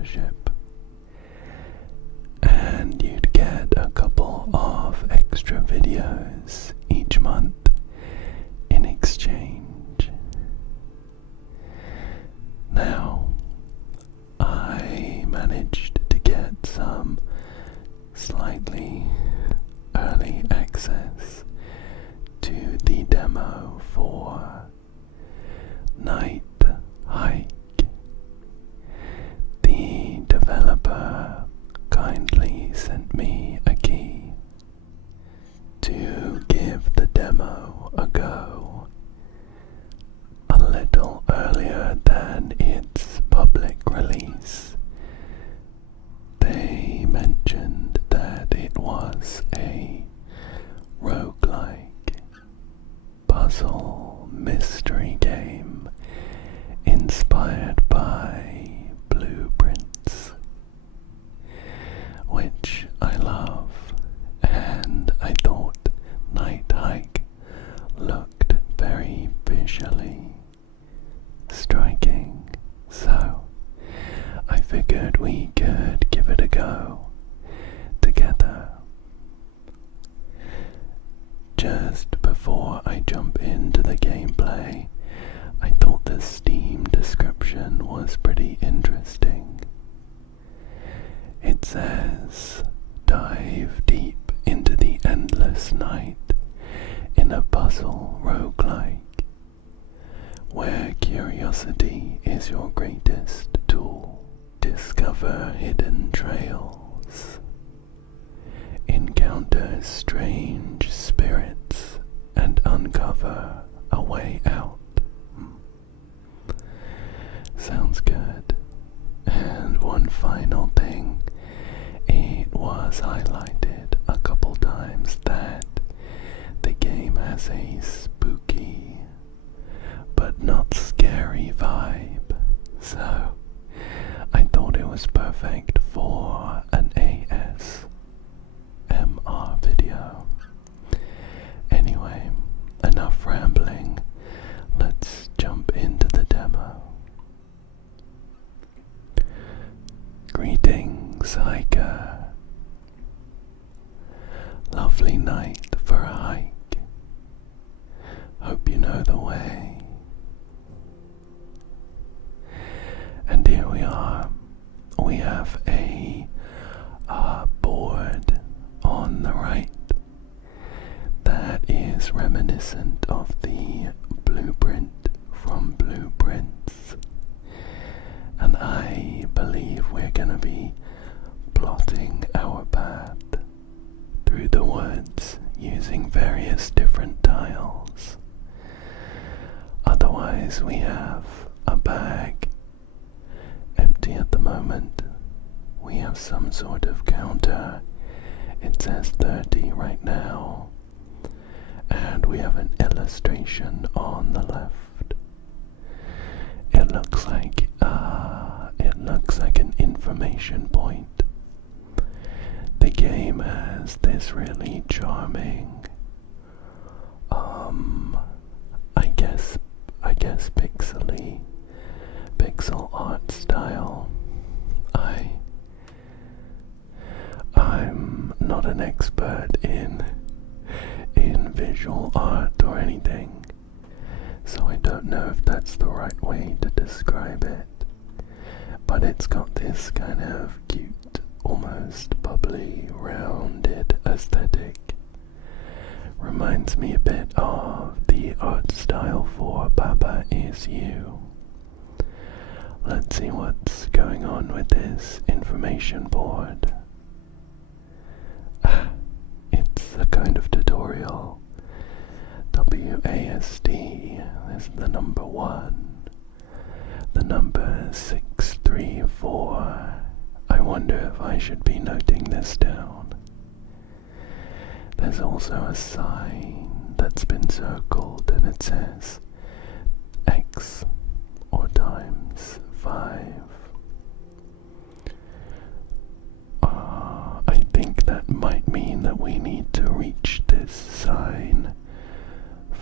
membership, and you'd get a couple of extra videos each month in exchange. Now, I managed to get some slightly early access to the demo for Night Hike. The developer kindly sent me a key to give the demo a go a little earlier than its public release. They mentioned that it was a roguelike puzzle mystery game inspired by blueprints, which I love, and I thought Night Hike looked very visually striking, so I figured we could give it a go together. Just before I jump into the gameplay, I thought the Steam description was pretty interesting. It says, dive deep into the endless night in a puzzle roguelike, where curiosity is your greatest tool. Discover hidden trails, encounter strange spirits, and uncover a way out. Sounds good. And one final thing, it was highlighted a couple times that the game has a spooky but not scary vibe, so I thought it was perfect for an ASMR video. Anyway, enough rambling, let's jump into the demo. Greetings, hiker. Lovely night for a hike. Hope you know the way. And here we are. We have a board on the right that is reminiscent of the blueprint from Blueprints. And I believe we're gonna be plotting our path through the woods using various different tiles. Otherwise, we have a bag empty at the moment. We have some sort of counter. It says 30 right now. And we have an illustration on the left. It looks like an information point. The game has this really charming, I guess pixel art style. I'm not an expert in visual art or anything, so I don't know if that's the right way to describe it, but it's got this kind of cute, almost bubbly, rounded aesthetic. Reminds me a bit of the art style for Baba Is You. Let's see what's going on with this information board. It's a kind of tutorial. WASD is the number 1. The number 634. I wonder if I should be noting this down. There's also a sign that's been circled and it says X or times 5. I think that might mean that we need to reach this sign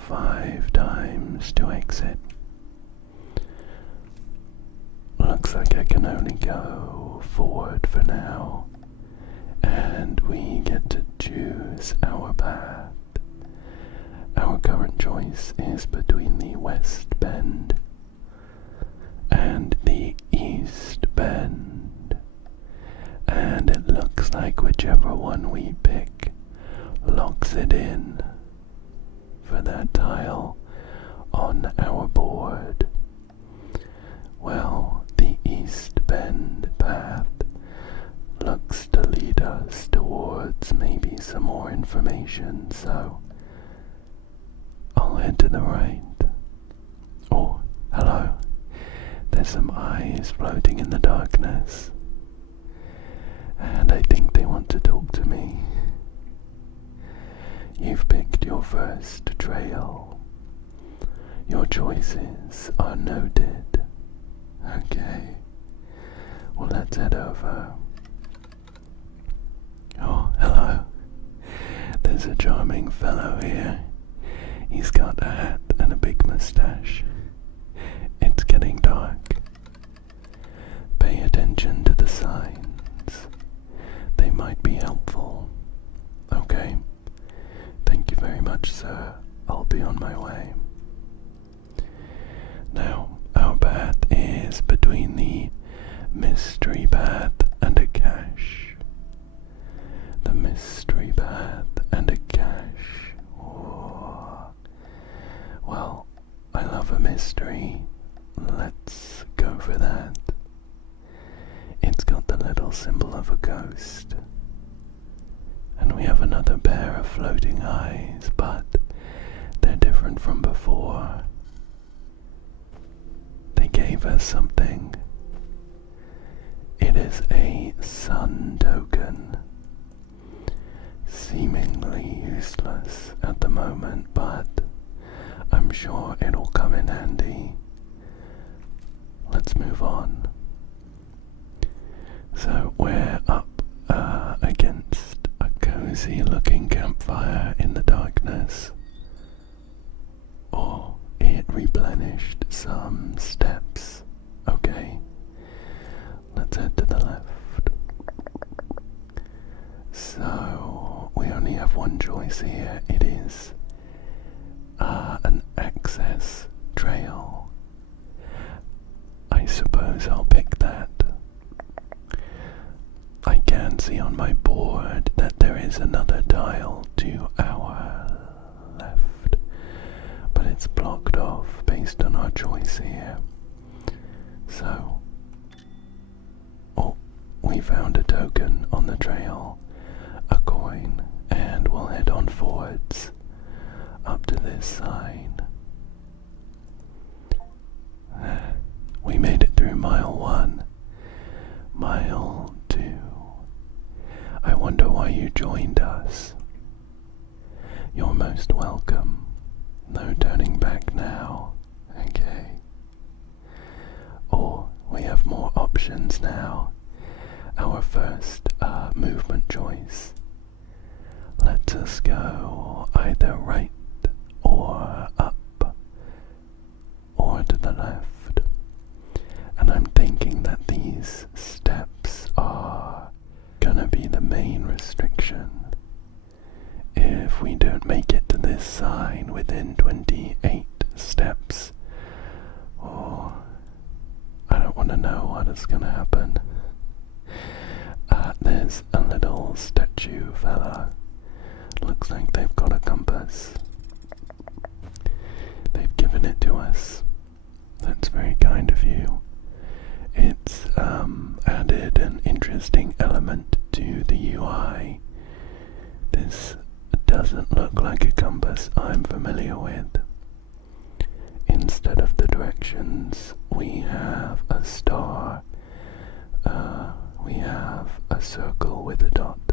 5 times to exit. Looks like I can only go go forward for now, and we get to choose our path. Our current choice is between the West Bend and the East Bend, and it looks like whichever one we pick locks it in for that tile on our board. Well, the East Bend path looks to lead us towards maybe some more information, so I'll head to the right. Oh, hello. There's some eyes floating in the darkness, and I think they want to talk to me. You've picked your first trail. Your choices are noted. Okay, well, let's head over. Oh, hello. There's a charming fellow here. He's got a hat and a big mustache. It's getting dark. Pay attention to the signs. They might be helpful. Okay. Thank you very much, sir. I'll be on my way. Now, our path is between the mystery path and a cache. The mystery path and a cache. Oh. Well, I love a mystery. Let's go for that. It's got the little symbol of a ghost. And we have another pair of floating eyes, but they're different from before. They gave us something. It is a sun token. Seemingly useless at the moment, but I'm sure it'll come in handy. Let's move on. So we're up against a cozy looking campfire in the darkness. Oh, it replenished some steps. Okay, let's head to the left. So we only have one choice here. It is an access trail. I suppose I'll pick that. I can see on my board that there is another tile to our left, but it's blocked off based on our choice here. So, oh, we found a token on the trail, a coin, and we'll head on forwards up to this sign. We made it through mile 1. Mile 2. I wonder why you joined us. You're most welcome. No turning back now. Okay. Or we have more options now. Our first movement choice lets us go either right or up or to the left. And I'm thinking that these steps are gonna be the main restriction. If we don't make it to this sign within 28 steps, oh, I don't want to know what is gonna happen. There's a little statue fella. Looks like they've got a compass. They've given it to us. That's very kind of you. It's added an interesting element to the UI. This doesn't look like a compass I'm familiar with. Instead of the directions, we have a star. We have a circle with a dot.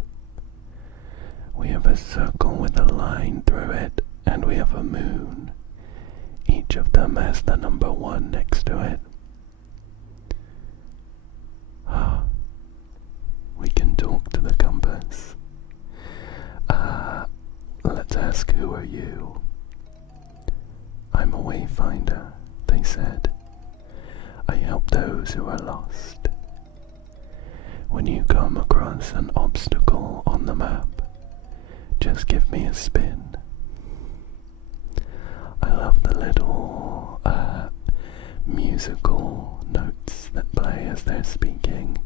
We have a circle with a line through it, and we have a moon. Each of them has the number 1 next to it. We can talk to the compass. Let's ask, who are you? I'm a wayfinder, they said. I help those who are lost. When you come across an obstacle on the map, just give me a spin. I love the little musical notes that play as they're speaking.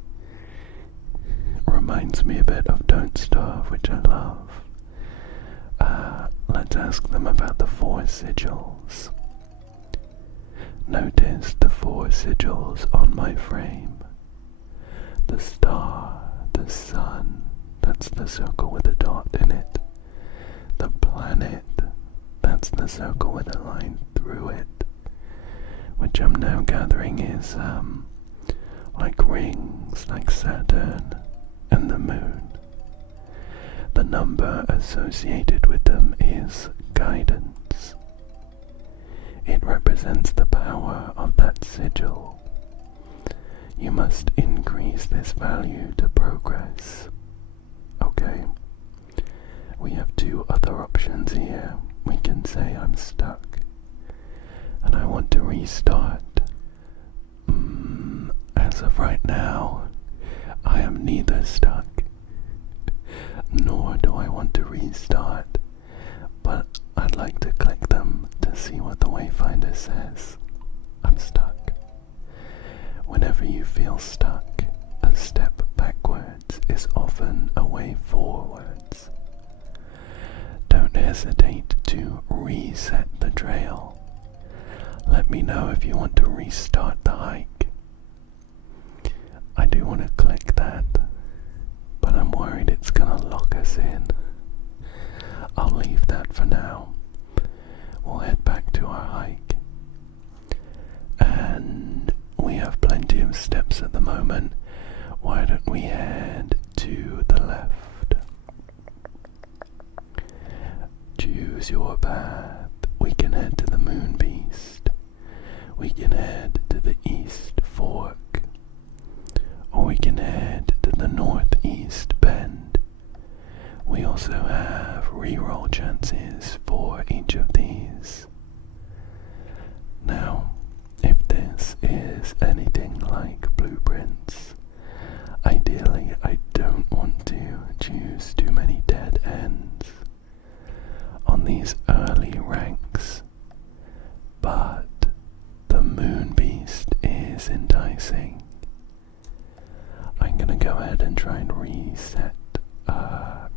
Reminds me a bit of Don't Starve, which I love. Let's ask them about the 4 sigils. Notice the 4 sigils on my frame. The star, the sun, that's the circle with a dot in it. The planet, that's the circle with a line through it, which I'm now gathering is like rings, like Saturn and the moon. The number associated with them is guidance. It represents the power of that sigil. You must increase this value to progress. Okay? We have 2 other options here. We can say I'm stuck and I want to restart. As of right now, I am neither stuck nor do I want to restart, but I'd like to click them to see what the Wayfinder says. I'm stuck. Whenever you feel stuck, a step backwards is often a way forwards. Don't hesitate to reset the trail. Let me know if you want to restart the hike. I do want to click that, but I'm worried it's gonna lock us in. I'll leave that for now. We'll head back to our hike. And we have plenty of steps at the moment. Why don't we head to the left? Choose your path. We can head to the Moon Beast. We can head to the East Fork. Or we can head to the Northeast Bend. We also have reroll chances for each of these. Now, if this is anything like blueprints, ideally I don't want to choose too many dead ends on these early ranks, but the Moon Beast is enticing. I'm gonna go ahead and try and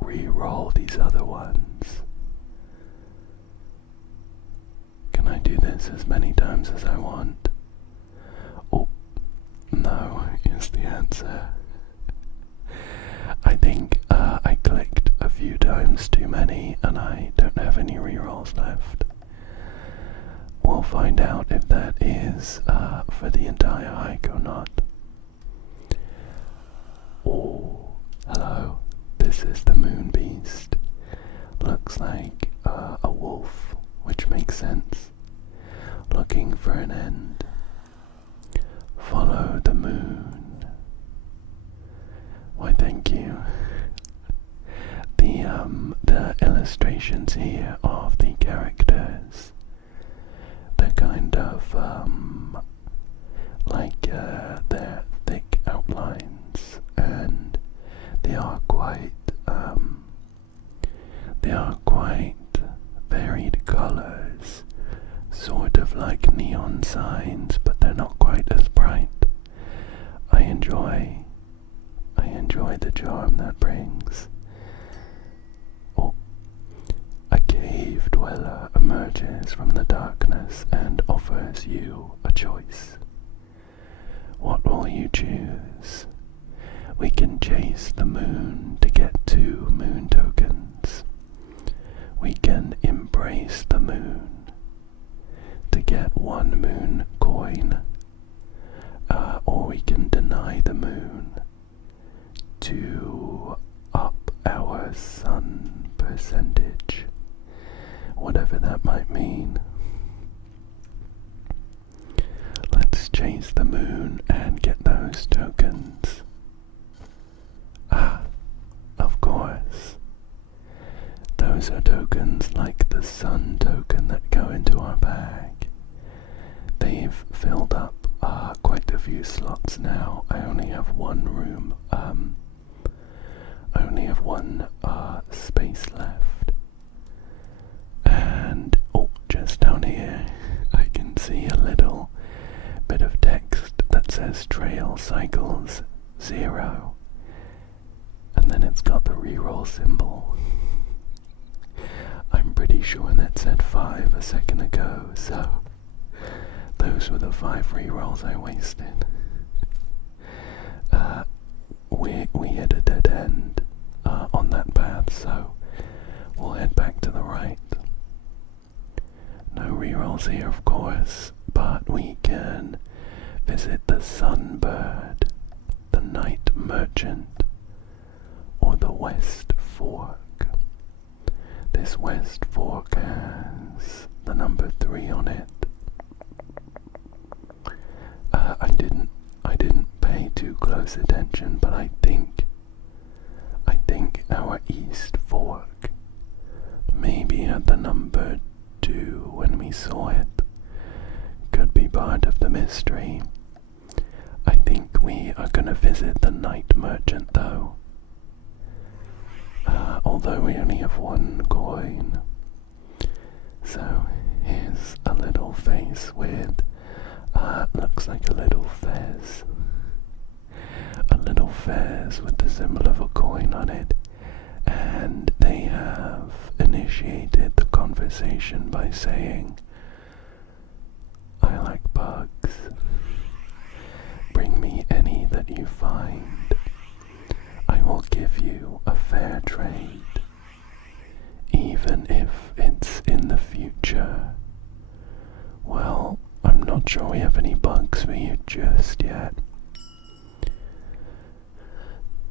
re-roll these other ones. Can I do this as many times as I want? Oh, no is the answer. I think I clicked a few times too many and I don't have any re-rolls left. We'll find out if that is for the entire hike or not. Oh, hello. This is the Moon Beast. Looks like a wolf, which makes sense. Looking for an end. Follow the moon. Why, thank you. The illustrations here of the characters, they're kind of like they're thick outlines, and they are quite varied colors, sort of like neon signs, but they're not quite as bright. I enjoy the charm that brings. Oh, a cave dweller emerges from the darkness and offers you a choice. What will you choose? We can chase the moon to get 2 moon tokens. We can embrace the moon to get 1 moon coin. Or we can deny the moon to up our sun percentage. Whatever that might mean. Let's chase the moon and get those tokens. Of course. Those are tokens like the sun token that go into our bag. They've filled up quite a few slots now. I only have one room, I only have one space left. And, oh, just down here, I can see a little bit of text that says Trail Cycles 0. And then it's got the reroll symbol. I'm pretty sure that said 5 a second ago, so those were the 5 rerolls I wasted. We hit a dead end on that path, so we'll head back to the right. No rerolls here, of course, but we can visit the Sunbird, the Night Merchant, or the West Fork. This West Fork has the number 3 on it. I didn't pay too close attention, but I think our East Fork maybe had the number 2 when we saw it. Could be part of the mystery. I think we are gonna visit the Night Merchant though. Although we only have one coin. So here's a little face with, looks like a little fez. A little fez with the symbol of a coin on it. And they have initiated the conversation by saying, "I like bugs. Bring me any that you find. I will give you a fair trade, even if it's in the future." Well, I'm not sure we have any bugs for you just yet.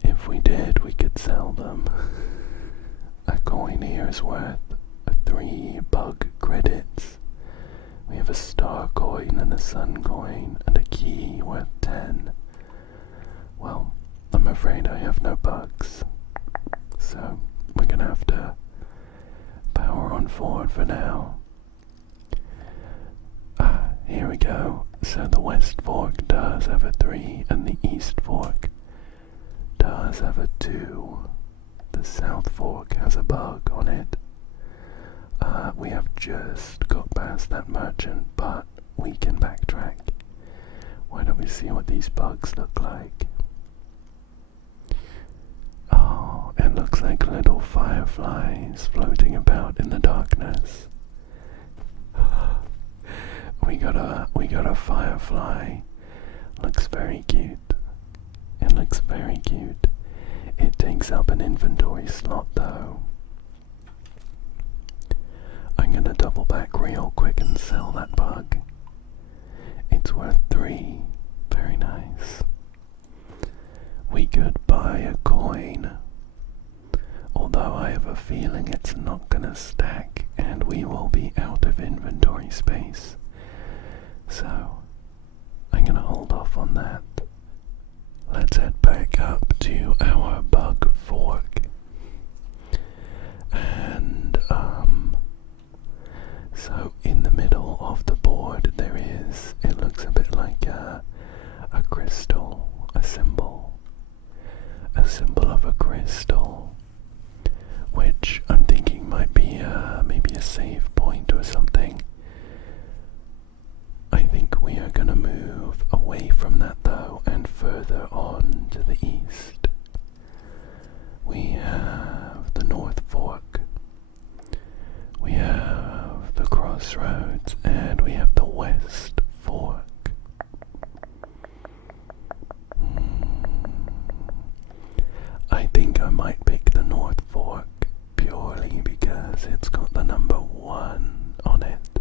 If we did, we could sell them. A coin here is worth 3 bug credits. We have a star coin and a sun coin and a key worth 10. Well, I'm afraid I have no bugs, so we're gonna have to power on forward for now. Here we go. So the West Fork does have a 3 and the East Fork does have a 2. The South Fork has a bug on it. We have just got past that merchant, but we can backtrack. Why don't we see what these bugs look like? Oh, it looks like little fireflies floating about in the darkness. We got a firefly. Looks very cute. It looks very cute. It takes up an inventory slot though. I'm gonna double back real quick and sell that bug. It's worth 3. Very nice. We could buy a coin, although I have a feeling it's not gonna stack and we will be out of inventory space. So I'm gonna hold off on that. Let's head back up to our bug fork. And so in the middle of the board there is, it looks a bit like a crystal, a symbol of a crystal, which I'm thinking might be maybe a save point or something. I think we are gonna move away from that though and further on to the east. We have the North Fork, we have the Crossroads, and we have the West Fork. I think I might pick the North Fork purely because it's got the number 1 on it.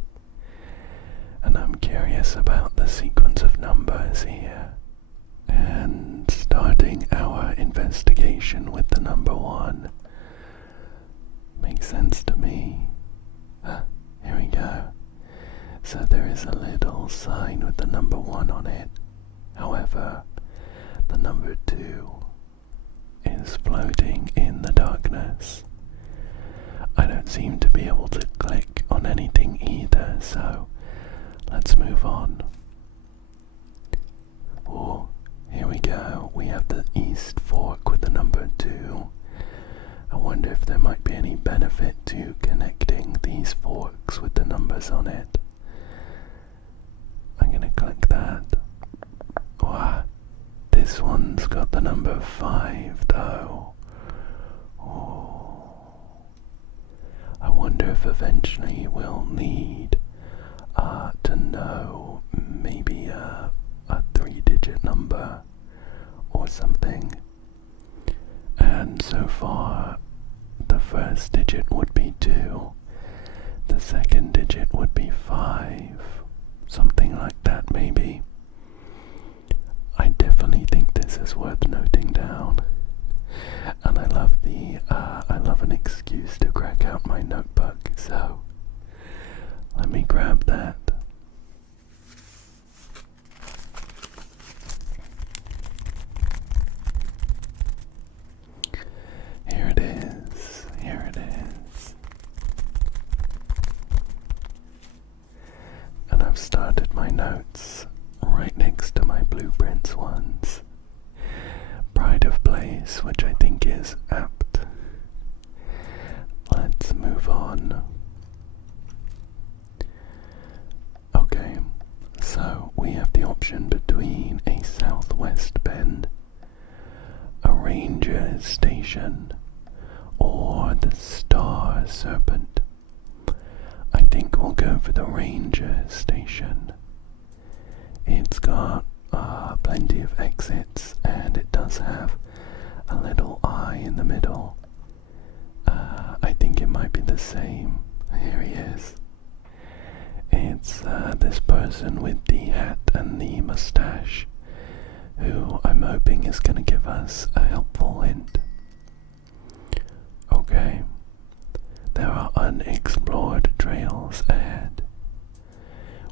And I'm curious about the sequence of numbers here. And starting our investigation with the number 1 makes sense to me. Here we go. So there is a little sign with the number 1 on it. However, the number 2 is floating in the darkness. I don't seem to be able to click on anything either, so let's move on. benefit to connecting these forks with the numbers on it. I'm gonna click that. Wow, this one's got the number 5 though. Oh. I wonder if eventually we'll need to know maybe a 3-digit number or something. And so far, the first digit would be 2, the second digit would be 5, something like that maybe. I definitely think this is worth noting down, and I love an excuse to crack out my notebook, so let me grab that. Here it is. And I've started my notes right next to my blueprints ones. Pride of place, which I think is apt. Let's move on. Okay, so we have the option between a southwest bend, a ranger station, or the star serpent. I think we'll go for the ranger station. It's got plenty of exits, and it does have a little eye in the middle. I think it might be the same. Here he is. It's this person with the hat and the mustache, who I'm hoping is going to give us a helpful hint. Okay, there are unexplored trails ahead.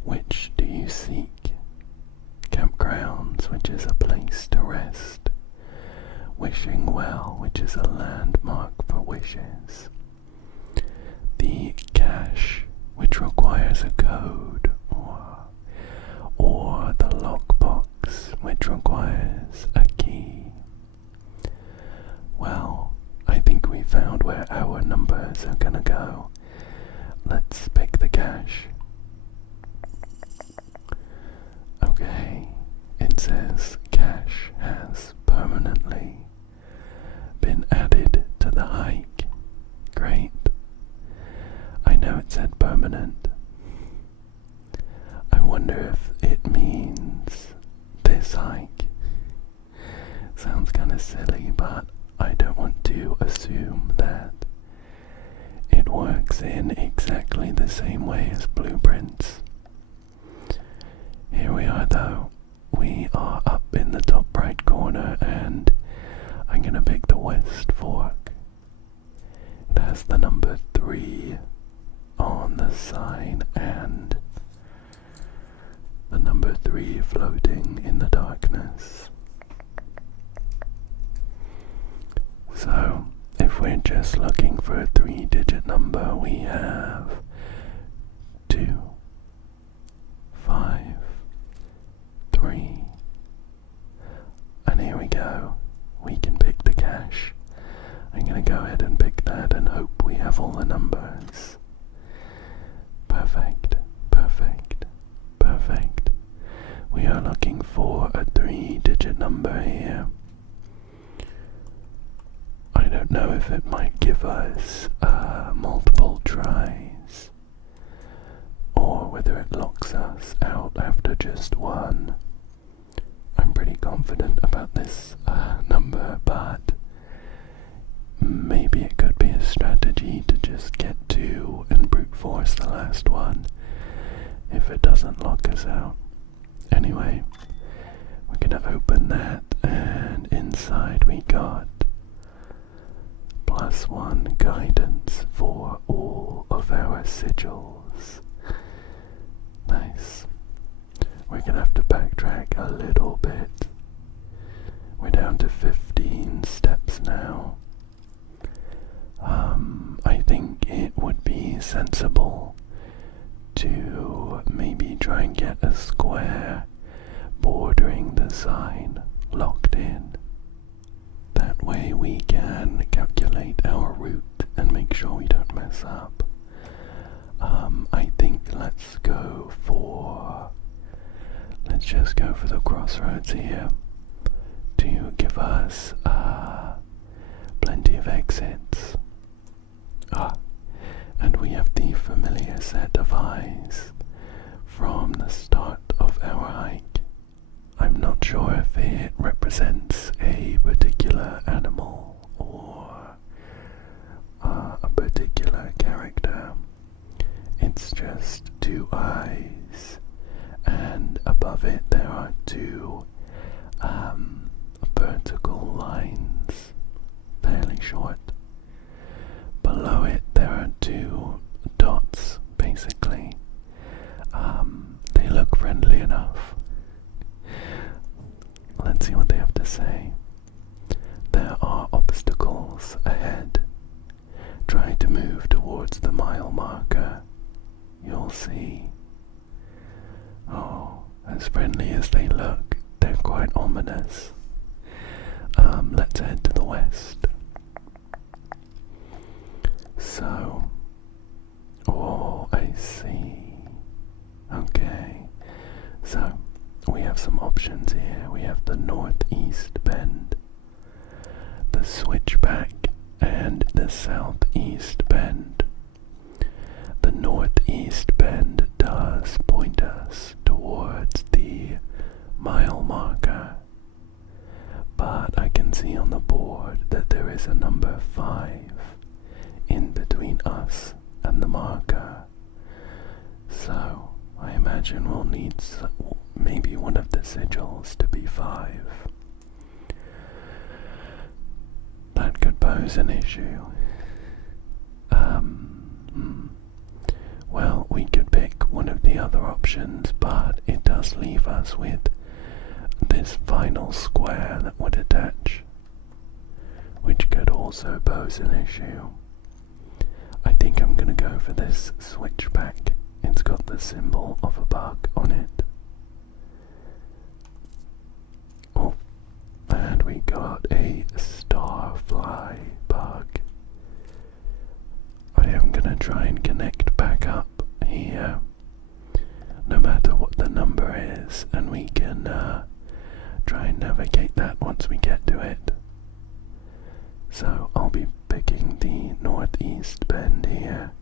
Which do you seek? Campgrounds, which is a place to rest. Wishing Well, which is a landmark for wishes. The cache, which requires a code, or the lockbox, which requires a key. Well, I think we found where our numbers are gonna go. Let's pick the cache. Okay, it says cache has permanently been added to the hike. Great. I know it said permanent. I wonder if it means this hike. Sounds kinda silly, but I don't want to assume that it works in exactly the same way as blueprints. Here we are though. We are up in the top right corner, and I'm gonna pick the west fork. It has the number 3 on the sign and the number 3 floating in the darkness. So, if we're just looking for a 3-digit number, we have 2, 5, 3, and here we go. We can pick the cache. I'm gonna go ahead and pick that and hope we have all the numbers. Perfect, perfect, perfect. We are looking for a 3-digit number here. I don't know if it might give us multiple tries, or whether it locks us out after just one. I'm pretty confident about this number, but maybe it could be a strategy to just get 2 and brute force the last one if it doesn't lock us out. Anyway, we're gonna open that, and inside we got +1 guidance for all of our sigils. Nice. We're gonna have to backtrack a little bit. We're down to 15 steps now. I think it would be sensible to maybe try and get a square bordering the sign locked in. That way we can calculate our route and make sure we don't mess up. I think let's just go for the crossroads here to give us plenty of exits. And we have the familiar set of eyes from the start of our hike. I'm not sure if it represents a particular animal or a particular character. It's just two eyes, and above it there are two vertical lines, fairly short. Below it there are two dots, basically. They look friendly enough. Let's see what they have to say. There are obstacles ahead. Try to move towards the mile marker. You'll see. Oh, as friendly as they look, they're quite ominous. Let's head to the west. So, oh, I see. Okay, so we have some options here. We have the northeast bend, the switchback, and the southeast bend. The northeast bend does point us towards the mile marker, but I can see on the board that there is a number 5 in between us and the marker. So I imagine we'll need maybe one of the sigils to be 5. That could pose an issue. Well, we could pick one of the other options, but it does leave us with this final square that would attach, which could also pose an issue. I think I'm gonna go for this switchback. It's got the symbol of a bug on it. Oh, and we got a starfly bug. I am gonna try and connect back up here, no matter what the number is, and we can try and navigate that once we get to it. So I'll be picking the northeast bend here.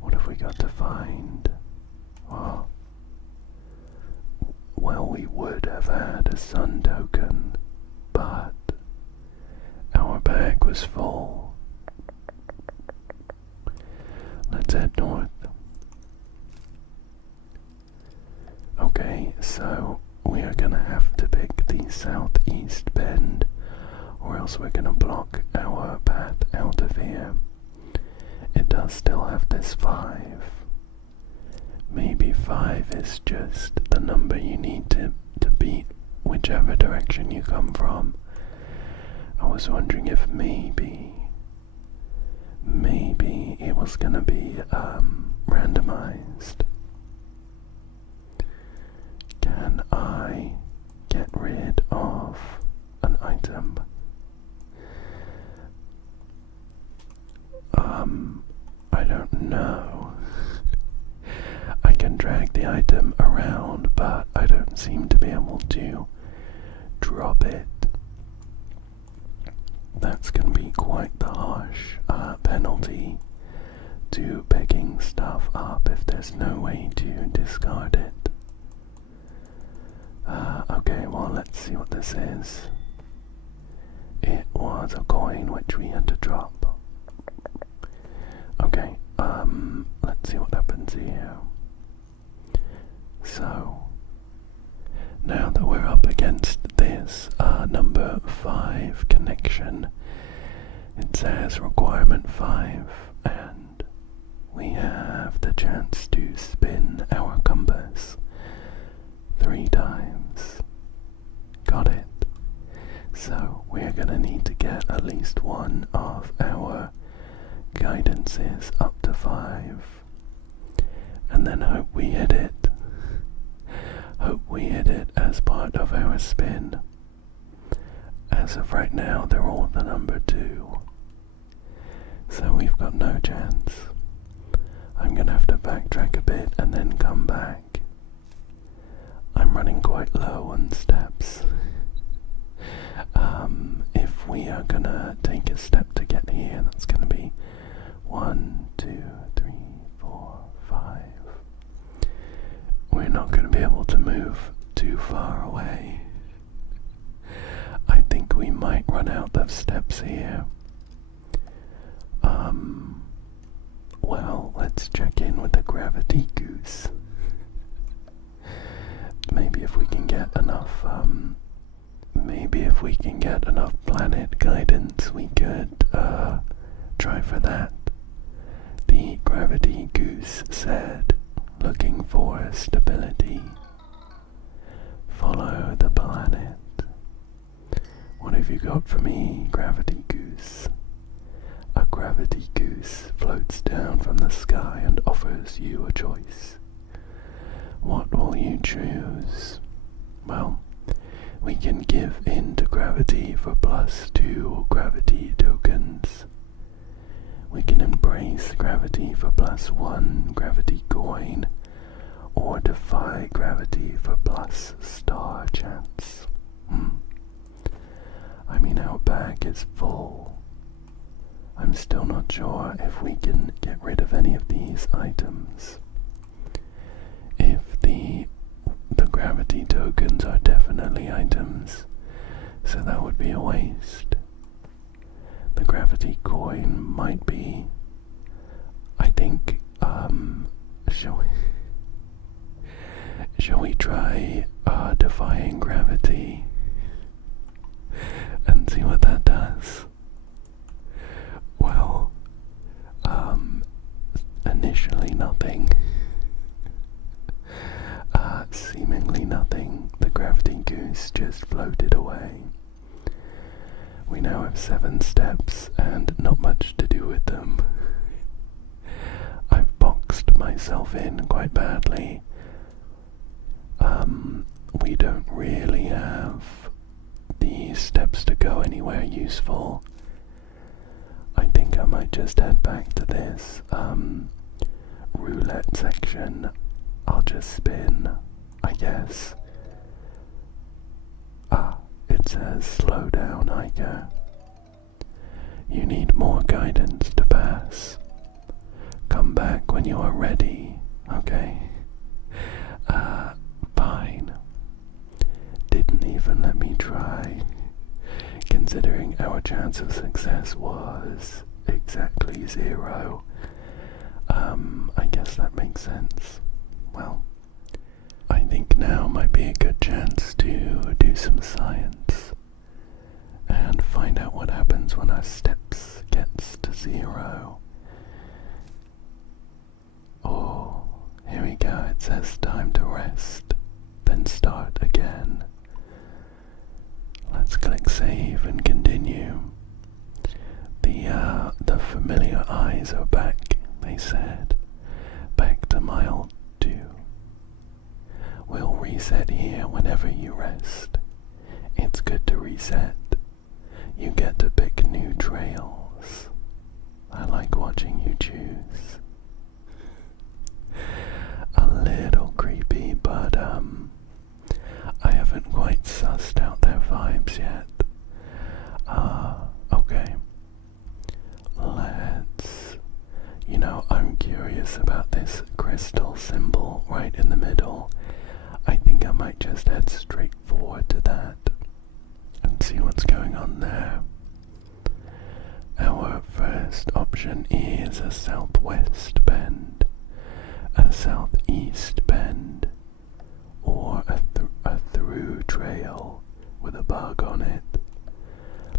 What have we got to find? Oh. Well, we would have had a sun token, but our bag was full. Let's head north. Okay, so we are gonna have to pick the southeast bend, or else we're gonna block our path out of here. It does still have this 5. Maybe 5 is just the number you need to beat whichever direction you come from. I was wondering if maybe it was gonna be randomized. Can I get rid of an item? I don't know. I can drag the item around, but I don't seem to be able to drop it. That's gonna be quite the harsh penalty to picking stuff up if there's no way to discard it. Okay, well, let's see what this is. It was a coin which we had to drop. Okay, let's see what happens here. So, now that we're up against this number 5 connection, it says requirement 5, and we have the chance to spin our compass 3 times. Got it. So we're gonna need to get at least one of our guidances up to 5, and then hope we hit it. Hope we hit it as part of our spin. As of right now, they're all the number 2. So we've got no chance. I'm gonna have to backtrack a bit and then come back. I'm running quite low on steps. If we are gonna take a step to get here, that's gonna be 1, 2, 3, 4, 5. We're not gonna be able to move too far away. I think we might run out of steps here. Well, let's check in with the gravity goose. Maybe if we can get enough, planet guidance, we could, try for that. The gravity goose said, looking for stability. Follow the planet. What have you got for me, gravity goose? A gravity goose floats down from the sky and offers you a choice. What will you choose? Well, we can give in to gravity for +2 gravity tokens. We can embrace gravity for +1 gravity coin, or defy gravity for +star chance. I mean, our bag is full. I'm still not sure if we can get rid of any of these items. If the gravity tokens are definitely items, so that would be a waste. The gravity coin might be, I think, shall we try defying gravity and see what that does? Well, initially nothing. Seemingly nothing. The gravity goose just floated away. We now have 7 steps and not much to do with them. I've boxed myself in quite badly. We don't really have the steps to go anywhere useful. I think I might just head back to this roulette section. I'll just spin, I guess. It says slow down, hiker. You need more guidance to pass. Come back when you are ready, okay? Fine. Didn't even let me try, considering our chance of success was exactly 0. I guess that makes sense. Well, I think now might be a good chance to do some science and find out what happens when our steps gets to 0. Oh, here we go. It says time to rest, then start again. Let's click save and continue. The familiar eyes are back, they said. Back to mile 2. We'll reset here whenever you rest. It's good to reset. You get to pick new trails. I like watching you choose. A little creepy, but I haven't quite sussed out their vibes yet. Okay. I'm curious about this crystal symbol right in the middle. I think I might just head straight forward to that and see what's going on there. Our first option is a southwest bend, a southeast bend, or a through trail with a bug on it.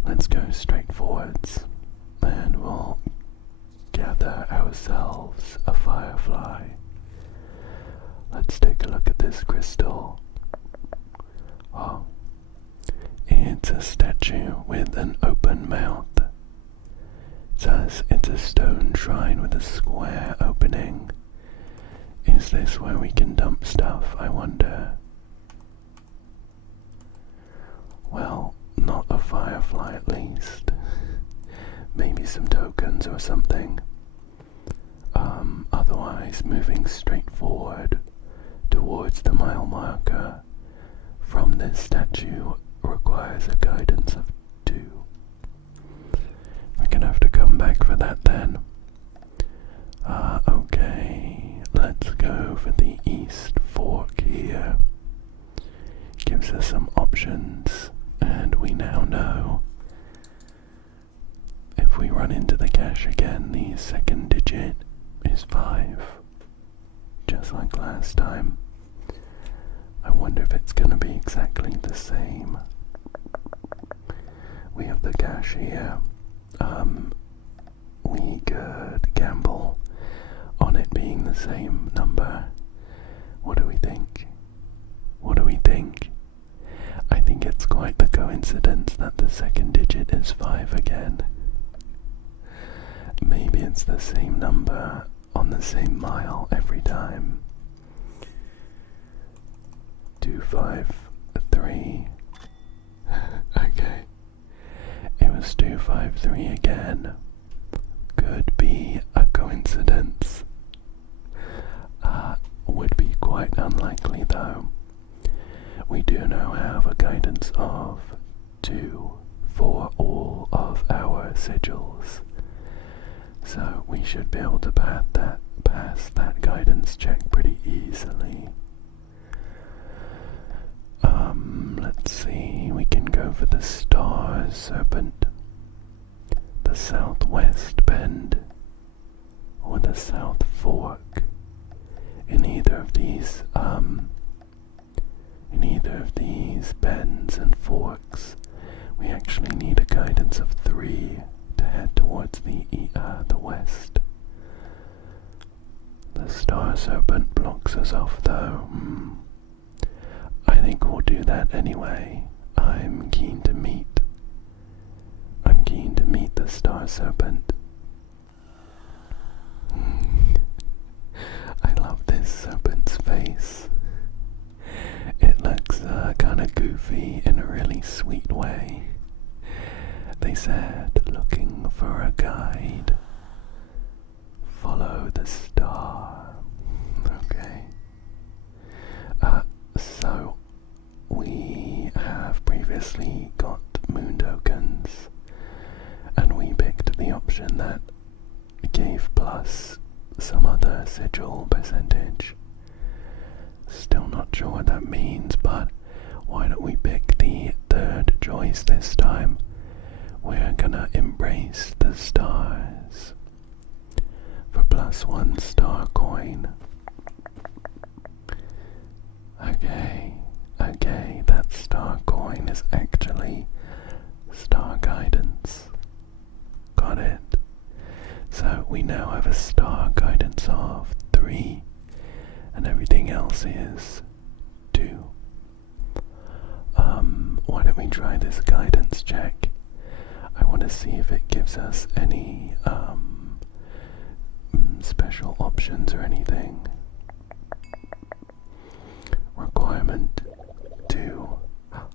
Let's go straight forwards and we'll gather ourselves a firefly. Let's take a look at this crystal. Oh, it's a statue with an open mouth. It says it's a stone shrine with a square opening. Is this where we can dump stuff, I wonder? Well, not a firefly at least. maybe some tokens or something. Otherwise, moving straight forward towards the mile marker from this statue requires a guidance of 2. We're gonna have to come back for that then. Okay, let's go for the east fork here. Gives us some options, and we now know if we run into the cache again, the second digit is 5, just like last time. I wonder if it's going to be exactly the same. We have the cache here. We could gamble on it being the same number. What do we think? What do we think? I think it's quite the coincidence that the second digit is 5 again. Maybe it's the same number on the same mile every time. 253. Okay. It was 253 again. Could be a coincidence. Would be quite unlikely though. We do now have a guidance of 2 for all of our sigils. So we should be able to pass that guidance check pretty easily. Let's see, we can go for the star serpent, the southwest bend, or the south fork. In either of these bends and forks, we actually need a guidance of 3 to head towards the west. The star serpent blocks us off though. I think we'll do that anyway. I'm keen to meet the star serpent. I love this serpent's face. It looks kinda goofy in a really sweet way. They said, looking for a guide, follow the star. Okay. So we have previously got moon tokens, and we picked the option that gave plus some other sigil percentage. Still not sure what that means, but why don't we pick the third choice this time? We're gonna embrace the stars for +1 star coin. Okay, that star coin is actually star guidance. Got it. So we now have a star guidance of 3, and everything else is 2. Why don't we try this guidance check? I want to see if it gives us any special options or anything. Requirement 2.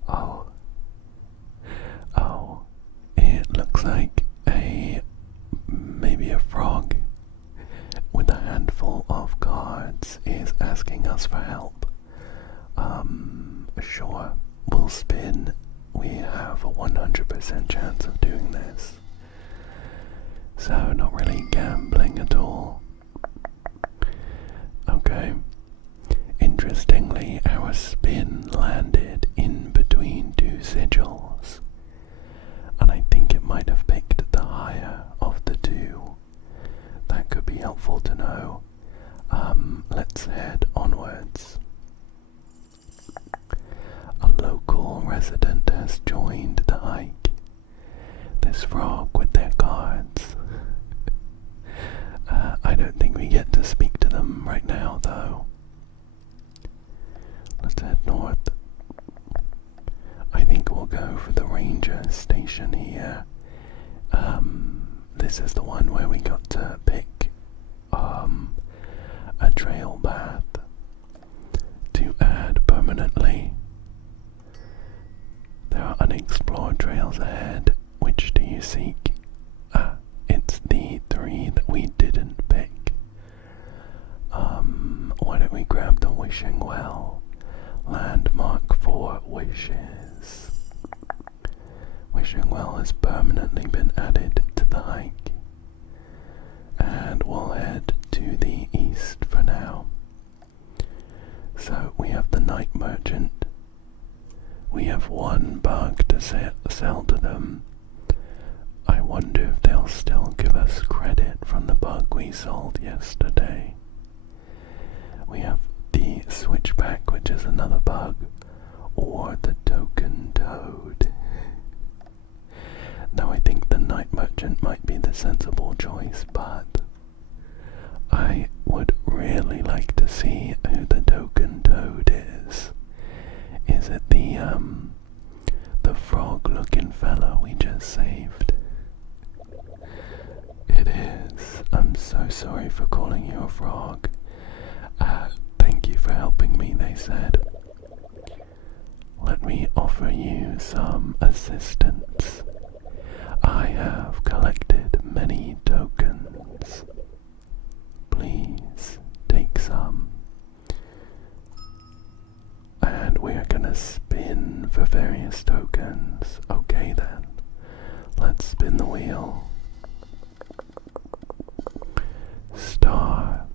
Oh, it looks like maybe a frog with a handful of cards is asking us for help. Sure, we'll spin. We have a 100% chance of doing this. So not really gambling at all. Okay. Interestingly, our spin landed in between 2 sigils, and I think it might have picked the higher of the 2. That could be helpful to know. Let's head onwards. A local resident has joined the hike. This frog with their cards. I don't think we get to speak to them right now, though. Let's head north. I think we'll go for the ranger station here. This is the one where we got to pick a trail path to add permanently. There are unexplored trails ahead. Which do you seek? 3 that we didn't pick. Why don't we grab the wishing well? Landmark for wishes. Wishing well has permanently been added to the hike. And we'll head to the east for now. So we have the night merchant. We have one bug to sell to them. I wonder if they'll still give us credit from the bug we sold yesterday. We have the switchback, which is another bug, or the token toad. Now I think the night merchant might be the sensible choice, but I would really like to see who the token toad is. Is it the frog-looking fellow we just saved? It is. I'm so sorry for calling you a frog. Thank you for helping me, they said. Let me offer you some assistance. I have collected many tokens. Please take some. And we're gonna spin for various tokens. Okay then. Let's spin the wheel. Star.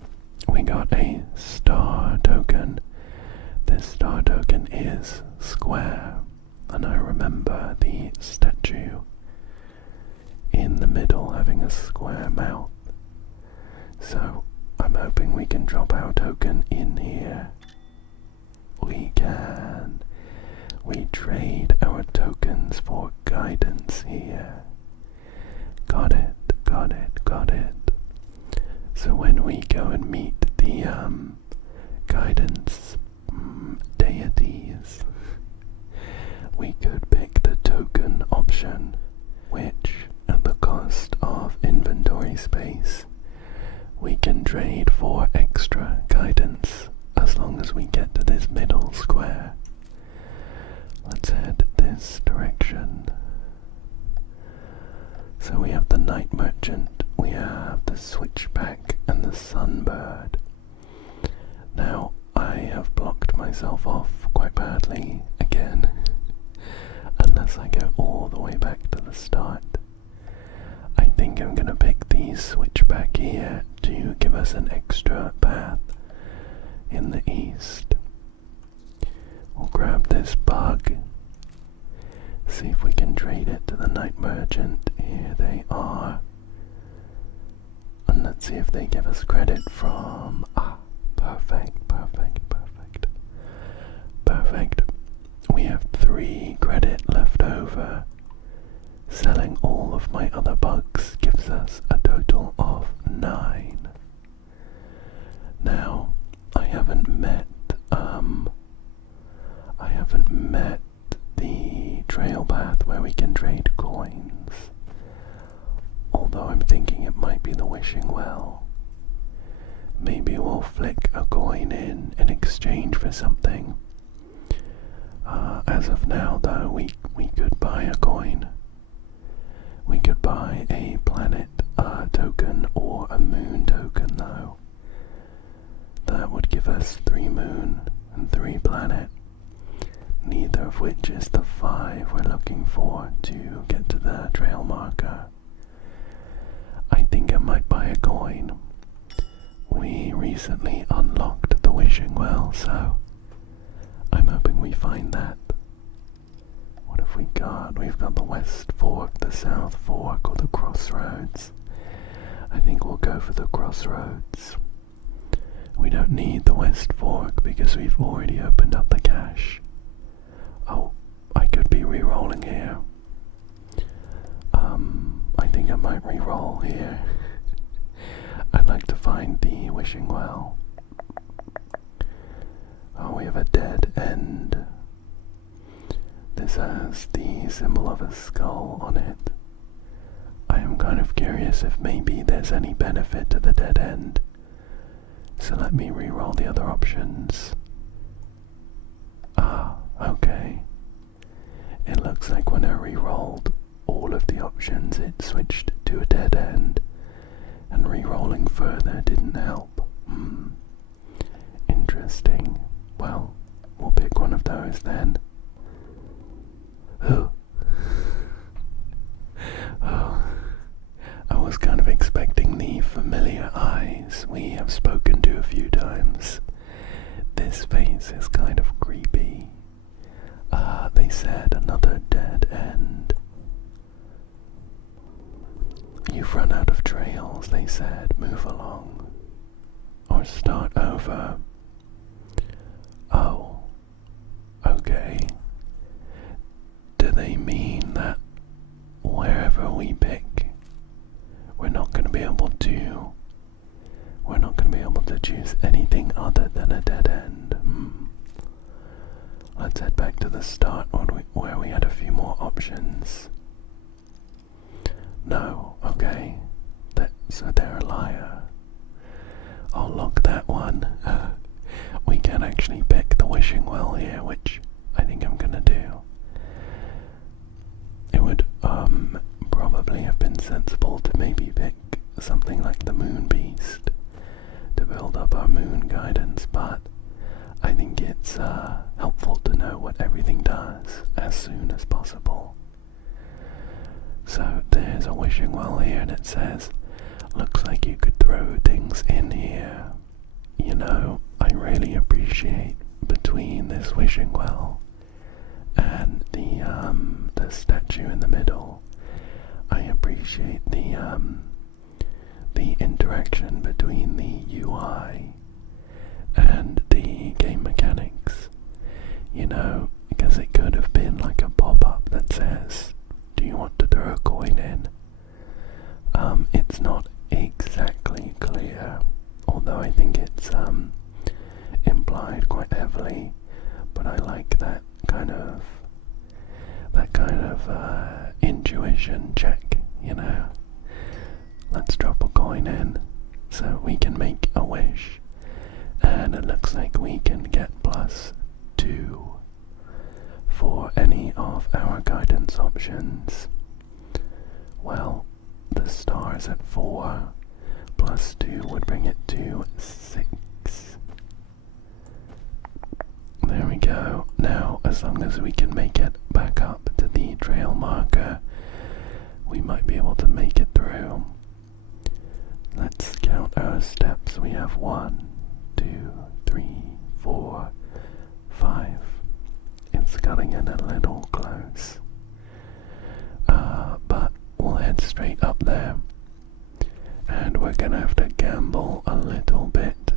We got a star token. This star token is square, and I remember the statue in the middle having a square mouth. So I'm hoping we can drop our token in here. We can. We trade our tokens for guidance here. Got it, got it, got it. So when we go and meet the guidance deities, we could pick the token option, which at the cost of inventory space, we can trade for extra guidance as long as we get to this middle square. Let's head this direction. So we have the night merchant, we have the switchback and the sunbird. Now I have blocked myself off quite badly again, unless I go all the way back to the start. I think I'm gonna pick the switchback here to give us an extra path in the east. We'll grab this bug, see if we can trade it to the night merchant. Here they are. And let's see if they give us credit from... perfect, perfect, perfect. Perfect. We have 3 credit left over. Selling all of my other bugs gives us a total of 9. Now, I haven't met the trail path where we can trade coins. Although I'm thinking it might be the wishing well. Maybe we'll flick a coin in exchange for something. As of now, though, we could buy a coin. We could buy a planet token or a moon token, though. That would give us 3 moon and 3 planet. Neither of which is the 5 we're looking for to get to the trail marker. I think I might buy a coin. We recently unlocked the wishing well, so I'm hoping we find that. What have we got? We've got the West Fork, the South Fork, or the Crossroads. I think we'll go for the Crossroads. We don't need the West Fork because we've already opened up the cache. Oh, I could be re-rolling here. I think I might re-roll here. I'd like to find the wishing well. Oh, we have a dead end. This has the symbol of a skull on it. I am kind of curious if maybe there's any benefit to the dead end. So let me re-roll the other options. Okay. It looks like when I re-rolled all of the options, it switched to a dead end. and re-rolling further didn't help. Interesting. Well, we'll pick one of those then. Oh. Oh. I was kind of expecting the familiar eyes we have spoken to a few times. This face is kind of creepy. They said another dead end. You've run out of trails, they said. Move along. Or start over. Oh. Okay. Do they mean that wherever we pick, we're not going to be able to choose anything other than a dead end? Let's head back to the start where we had a few more options. No, okay. So they're a liar. I'll log that one. We can actually pick the wishing well here, which I think I'm gonna do. It would probably have been sensible to maybe pick something like the moon beast to build up our moon guidance, but I think it's helpful to know what everything does as soon as possible. So there's a wishing well here, and it says, looks like you could throw things in here. You know, I really appreciate between this wishing well and the statue in the middle, I appreciate the interaction between the UI and the game mechanics. You know, because it could have been like a pop-up that says, do you want to throw a coin in? It's not exactly clear, although I think it's implied quite heavily, but I like that kind of intuition check, you know. Let's drop a coin in so we can make a wish, and it looks like we can get +2 for any of our guidance options. Well, the star's at 4, +2 would bring it to 6. There we go. Now, as long as we can make it back up to the trail marker, we might be able to make it through. Let's count our steps. We have 1, 2, 3, 4, 5. It's cutting in a little close. But we'll head straight up there. And we're gonna have to gamble a little bit.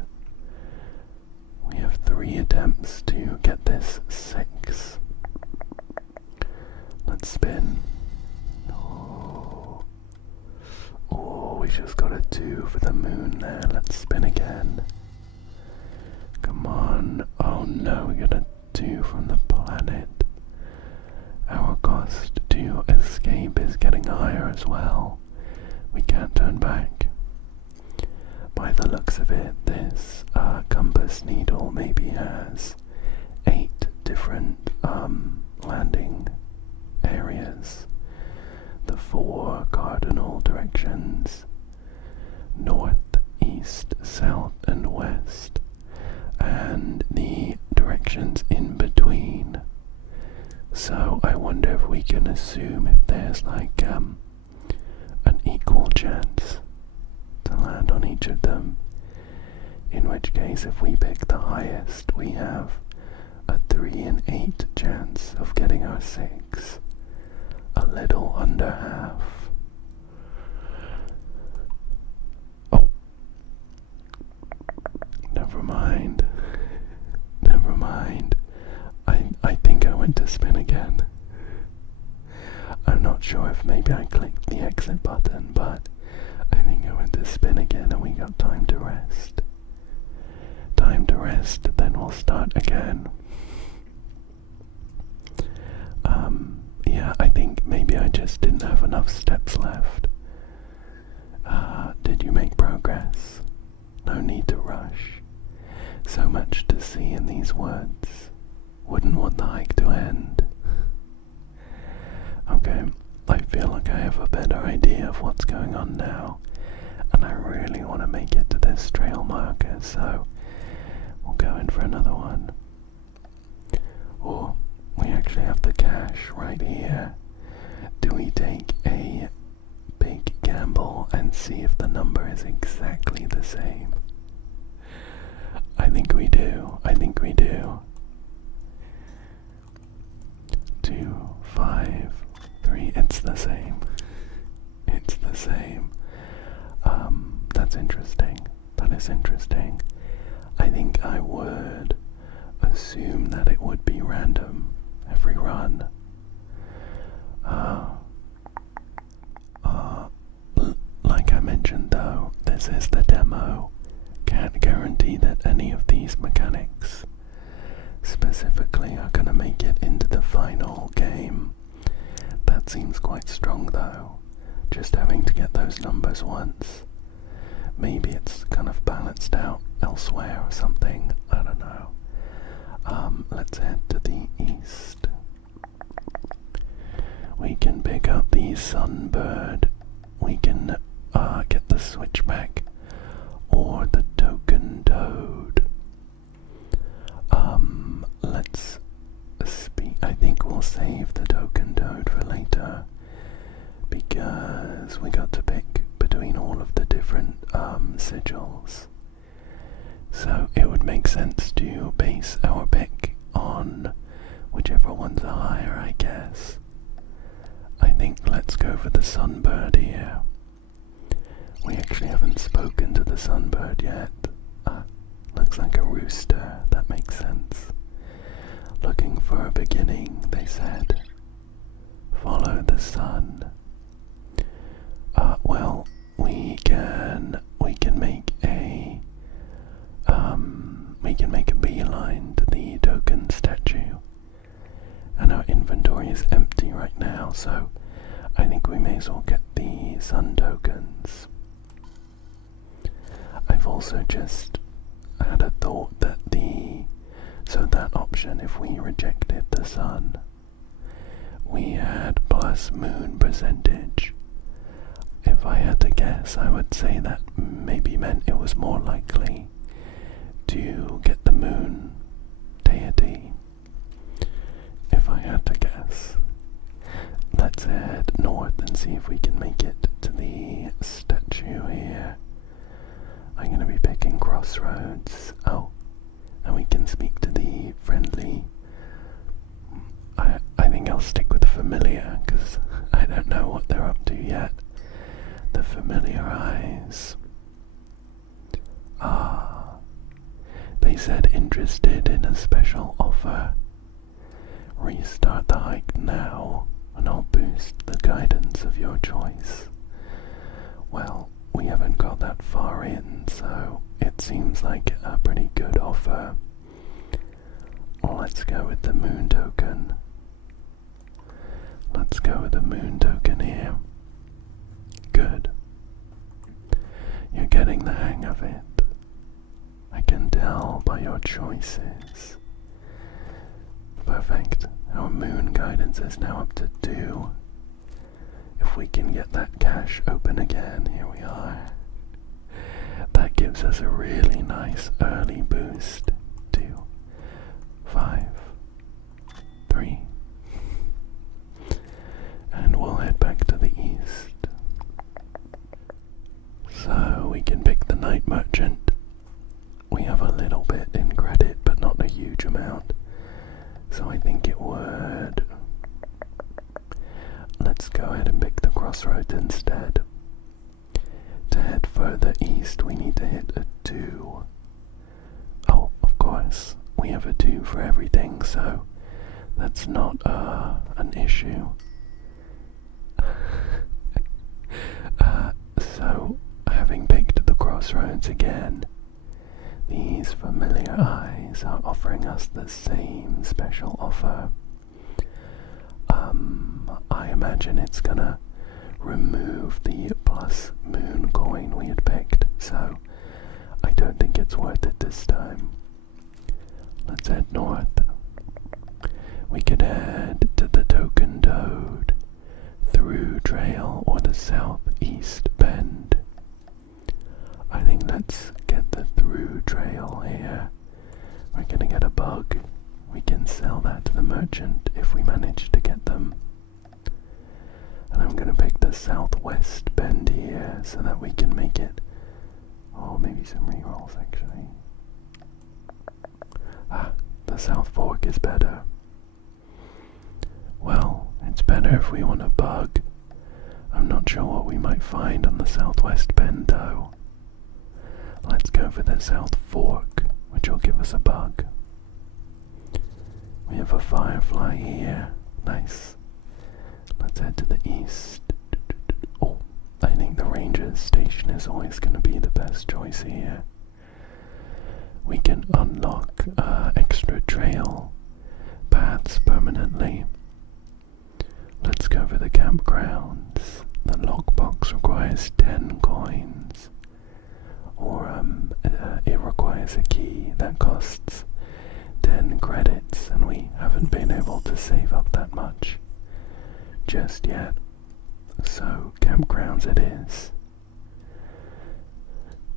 We have 3 attempts to get this 6. Let's spin. Oh, we just got a 2 for the moon there. Let's spin again. Come on. Oh no, we got a 2 from the planet. Our cost to escape is getting higher as well. We can't turn back. By the looks of it, this compass needle maybe has 8 different landing areas. The 4 cardinal directions: north, east, south, and west, and the directions in between. So I wonder if we can assume if there's like an equal chance to land on each of them, in which case if we pick the highest we have a 3 in 8 chance of getting our 6, a little under half. Oh, never mind. I think I went to spin again. I'm not sure if maybe I clicked the exit button, but I think I went to spin again and we got time to rest. Time to rest, then we'll start again. Yeah, I think maybe I just didn't have enough steps left. Did you make progress? No need to rush. So much to see in these words. Wouldn't want the hike to end. Okay, I feel like I have a better idea of what's going on now, and and I really want to make it to this trail marker, so we'll go in for another one. Or we actually have the cache right here. Do we take a big gamble and see if the number is exactly the same? I think we do. 2, 5, 3. It's the same. That's interesting. That is interesting. I think I would assume that it would be random every run. Like I mentioned though, this is the demo. Can't guarantee that any of these mechanics specifically are gonna make it into the final game. That seems quite strong though, just having to get those numbers once. Maybe it's kind of balanced out elsewhere or something, I don't know. Let's head to the east. We can pick up the sunbird, we can get the switchback, or the token toad. Let's speak. I think we'll save the token toad for later, because we got to pick between all of the different sigils. So it would make sense to base our pick on whichever ones are higher, I guess. I think let's go for the sunbird here. We actually haven't spoken to the sunbird yet. Looks like a rooster, that makes sense. Looking for a beginning, they said. Follow the sun. Well, we can make a beeline to the token statue. And our inventory is empty right now, so I think we may as well get the sun tokens. I've also just had a thought that that option, if we rejected the sun, we had plus moon percentage. If I had to guess, I would say that maybe meant it was more likely to get the moon deity. If I had to guess. Let's head north and see if we can make it to the statue here. I'm going to be picking Crossroads. Oh, and we can speak to the friendly. I think I'll stick with the familiar, because I don't know what they're up to yet. The familiar eyes. They said interested in a special offer. Restart the hike now, and I'll boost the guidance of your choice. Well, we haven't got that far in, so it seems like a pretty good offer. Let's go with the moon token. Let's go with the moon token here. Good. You're getting the hang of it. I can tell by your choices. Perfect. Our moon guidance is now up to 2. If we can get that cache open again, here we are. That gives us a really nice early boost. 2, 5, 3. And we'll head back to the east. So we can pick the night merchant. We have a little bit in credit, but not a huge amount. So I think it would... Let's go ahead and pick the crossroads instead. To head further east, we need to hit a 2. Oh, of course, we have a 2 for everything, so that's not an issue. So, having picked the crossroads again, these familiar eyes are offering us the same special offer. I imagine it's gonna remove the plus moon coin we had picked, so I don't think it's worth it this time. Let's head north. We could head to the token toad, through trail or the southeast bend. southwest bend here so that we can make it. Oh, maybe some rerolls actually. Ah, the South Fork is better. Well, it's better if we want a bug. I'm not sure what we might find on the southwest bend though. Let's go for the South Fork, which will give us a bug. We have a firefly here. Nice. Let's head to the east. Oh, I think the ranger's station is always going to be the best choice here. We can unlock extra trail paths permanently. Let's go for the campgrounds. The lockbox requires 10 coins. Or it requires a key that costs 10 credits, and we haven't been able to save up that much just yet. So campgrounds it is.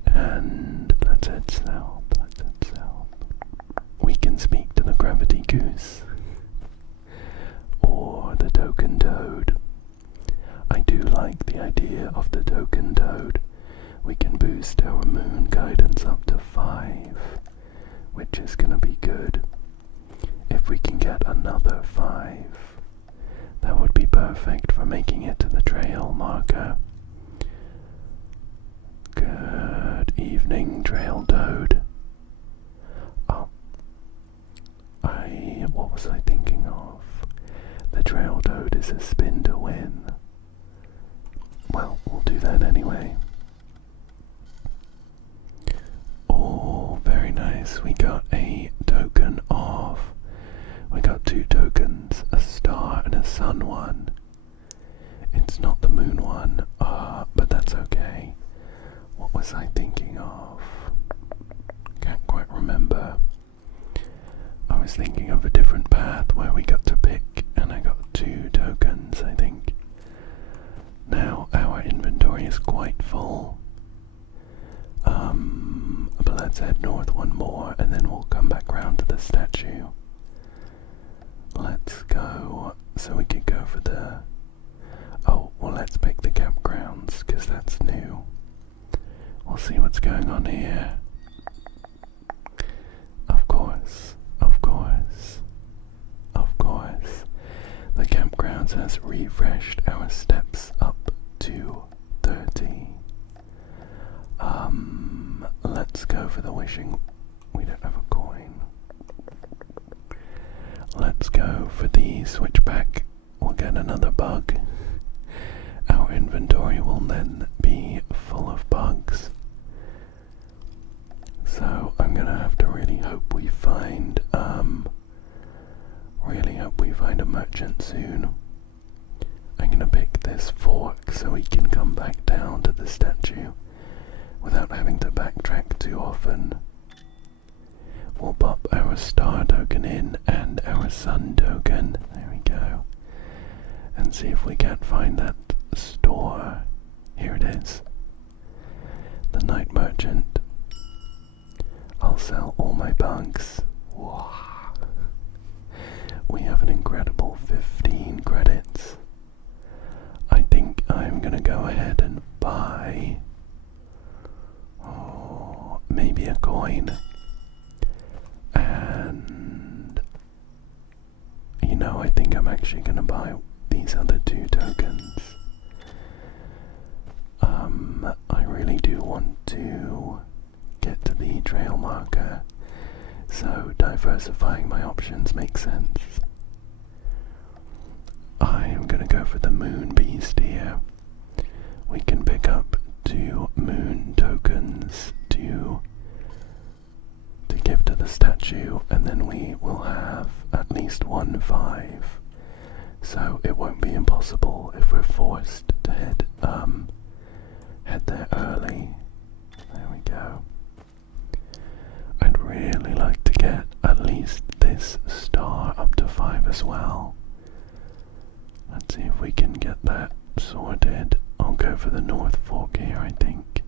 And let's head south, We can speak to the gravity goose. Or the token toad. I do like the idea of the token toad. We can boost our moon guidance up to 5, which is gonna be good. If we can get another 5, that would be perfect for making it to the trail marker. Good evening, trail toad. Oh, what was I thinking of? The trail toad is a spin to win. Well, we'll do that anyway. Oh, very nice. We got a token of... We got 2 tokens, a star and a sun one. It's not the moon one, but that's okay. What was I thinking of? Can't quite remember. I was thinking of a different path where we got to pick, and I got 2 tokens, I think. Now our inventory is quite full. But let's head north one more, and then we'll come back round to the statue. Let's go, so we could go for the... Oh, well let's pick the campgrounds, because that's new. We'll see what's going on here. Of course, of course, of course. The campgrounds has refreshed our steps up to 30. Let's go for the wishing... We don't have a coin. Let's go for the switchback. We'll get another bug. Our inventory will then be full of bugs. So I'm gonna have to really hope we find a merchant soon. I'm gonna pick this fork so we can come back down to the statue without having to backtrack too often. We'll pop our star token in and our sun token. There we go. And see if we can't find that store. Here it is. The night merchant. I'll sell all my bugs. Wow. We have an incredible 15 credits. I think I'm gonna go ahead and buy maybe a coin. And I think I'm actually gonna buy these other 2 tokens. I really do want to get to the trail marker, so diversifying my options makes sense. I am gonna go for the moon beast here. We can pick up 2 moon tokens to give to the statue, and then we will have at least 1 5. So it won't be impossible if we're forced to head there early. There we go. I'd really like to get at least this star up to 5 as well. Let's see if we can get that sorted. I'll go for the North Fork here, I think.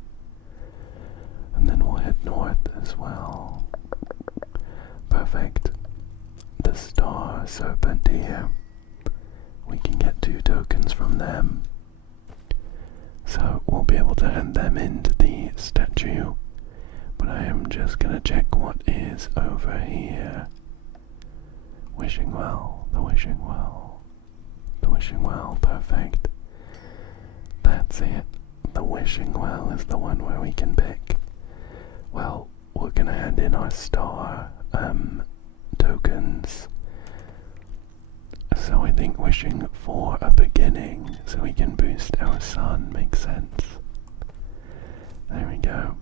And then we'll head north as well. Perfect. The Star Serpent here. We can get 2 tokens from them. be able to hand them into the statue, but I am just gonna check what is over here. Wishing well, the wishing well, the wishing well, perfect. That's it. The wishing well is the one where we can pick. Well, we're gonna hand in our star tokens. So I think wishing for a beginning so we can boost our sun makes sense. There we go.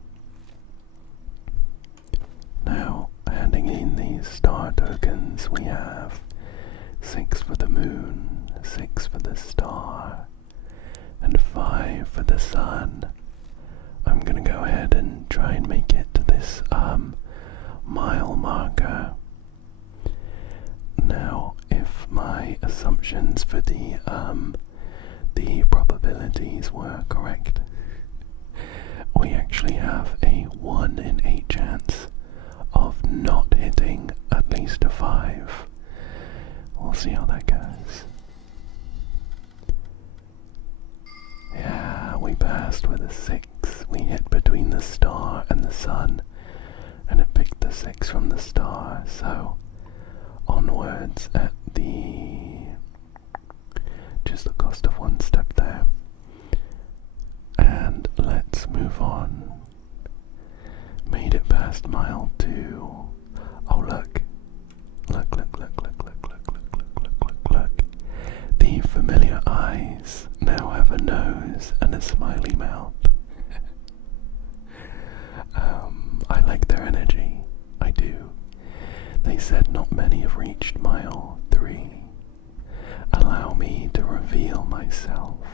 Now, handing in these star tokens, we have 6 for the moon, 6 for the star, and 5 for the sun. I'm gonna go ahead and try and make it to this mile marker. Now, if my assumptions for the probabilities were correct, we actually have a 1 in 8 chance of not hitting at least a 5. We'll see how that goes. Yeah, we passed with a 6. We hit between the star and the sun, and it picked the 6 from the star, so onwards at just the cost of 1 step there. And let's move on. Made it past mile 2. Oh look. Look. The familiar eyes now have a nose and a smiley mouth. I like their energy. I do. They said not many have reached mile 3. Allow me to reveal myself,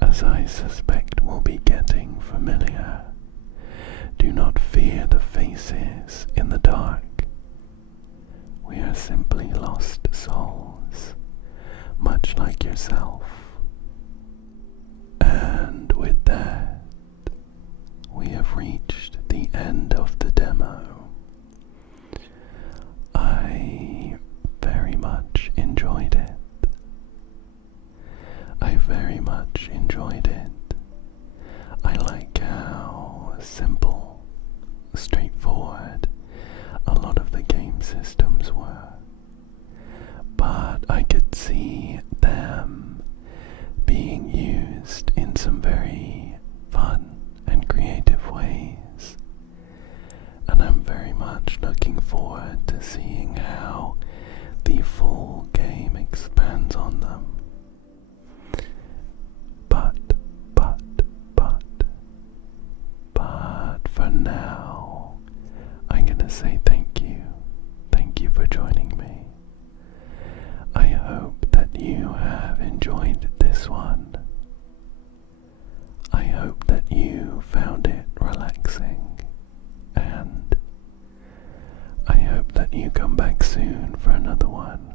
as I suspect we'll be getting familiar. Do not fear the faces in the dark. We are simply lost souls, much like yourself. And with that, we have reached the end of the demo. I very much enjoyed it. I very much enjoyed it. I like how simple, straightforward a lot of the game systems were, but I could see them being used in some very fun and creative ways, and I'm very much looking forward to seeing how the full game expands on them. But for now, I'm gonna say thank you. Thank you for joining me. I hope that you have enjoyed this one. I hope that you found it relaxing, and I hope that you come back soon for another one.